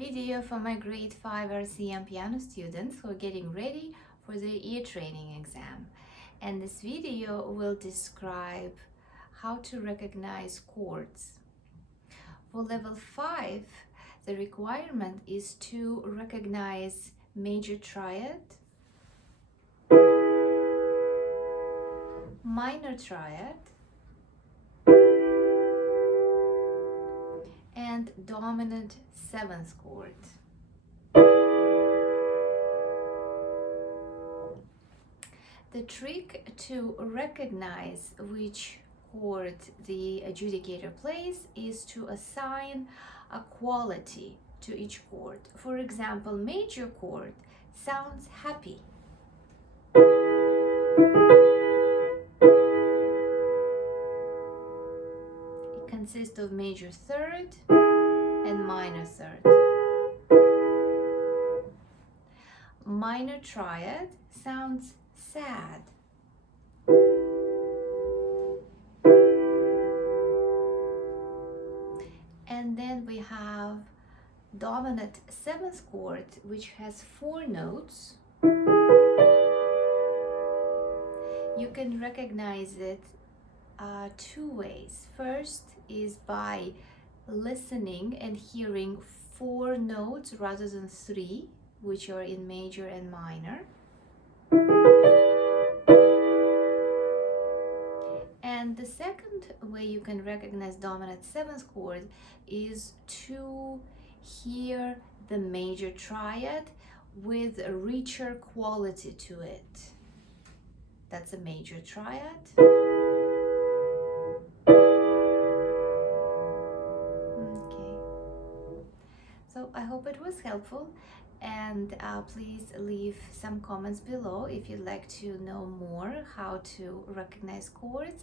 video for my grade 5 RCM piano students who are getting ready for their ear training exam. And this video will describe how to recognize chords. For level 5, the requirement is to recognize major triad, minor triad, and dominant 7th chord. The trick to recognize which chord the adjudicator plays is to assign a quality to each chord. For example, major chord sounds happy. It consists of major third and minor third. Minor triad sounds sad. And then we have dominant 7th chord, which has 4 notes. You can recognize it 2 ways. First is by listening and hearing 4 notes rather than 3, which are in major and minor. And the second way you can recognize dominant 7th chord is to hear the major triad with a richer quality to it. That's a major triad. Okay. So I hope it was helpful, and please leave some comments below if you'd like to know more how to recognize chords.